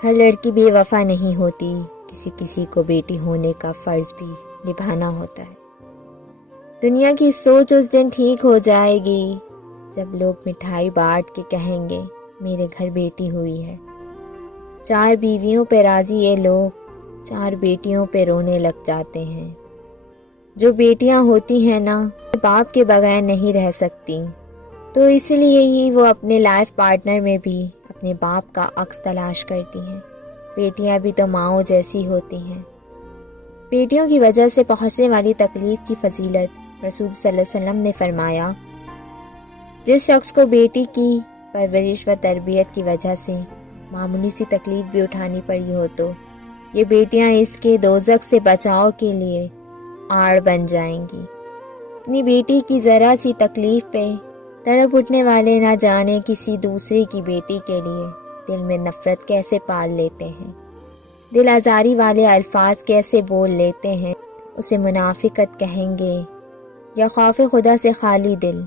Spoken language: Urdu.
ہر لڑکی بے وفا نہیں ہوتی، کسی کسی کو بیٹی ہونے کا فرض بھی نبھانا ہوتا ہے۔ دنیا کی سوچ اس دن ٹھیک ہو جائے گی جب لوگ مٹھائی بانٹ کے کہیں گے میرے گھر بیٹی ہوئی ہے۔ 4 بیویوں پہ راضی یہ لوگ 4 بیٹیوں پہ رونے لگ جاتے ہیں۔ جو بیٹیاں ہوتی ہیں نا، باپ کے بغیر نہیں رہ سکتی، تو اس لیے ہی وہ اپنے لائف پارٹنر میں بھی اپنے باپ کا عکس تلاش کرتی ہیں۔ بیٹیاں بھی تو ماؤں جیسی ہوتی ہیں۔ بیٹیوں کی وجہ سے پہنچنے والی تکلیف کی فضیلت رسول صلی اللہ علیہ وسلم نے فرمایا، جس شخص کو بیٹی کی پرورش و تربیت کی وجہ سے معمولی سی تکلیف بھی اٹھانی پڑی ہو تو یہ بیٹیاں اس کے دوزخ سے بچاؤ کے لیے آڑ بن جائیں گی۔ اپنی بیٹی کی ذرا سی تکلیف پہ تڑپ اٹھنے والے نہ جانے کسی دوسرے کی بیٹی کے لیے دل میں نفرت کیسے پال لیتے ہیں، دل آزاری والے الفاظ کیسے بول لیتے ہیں، اسے منافقت کہیں گے یا خوف خدا سے خالی دل۔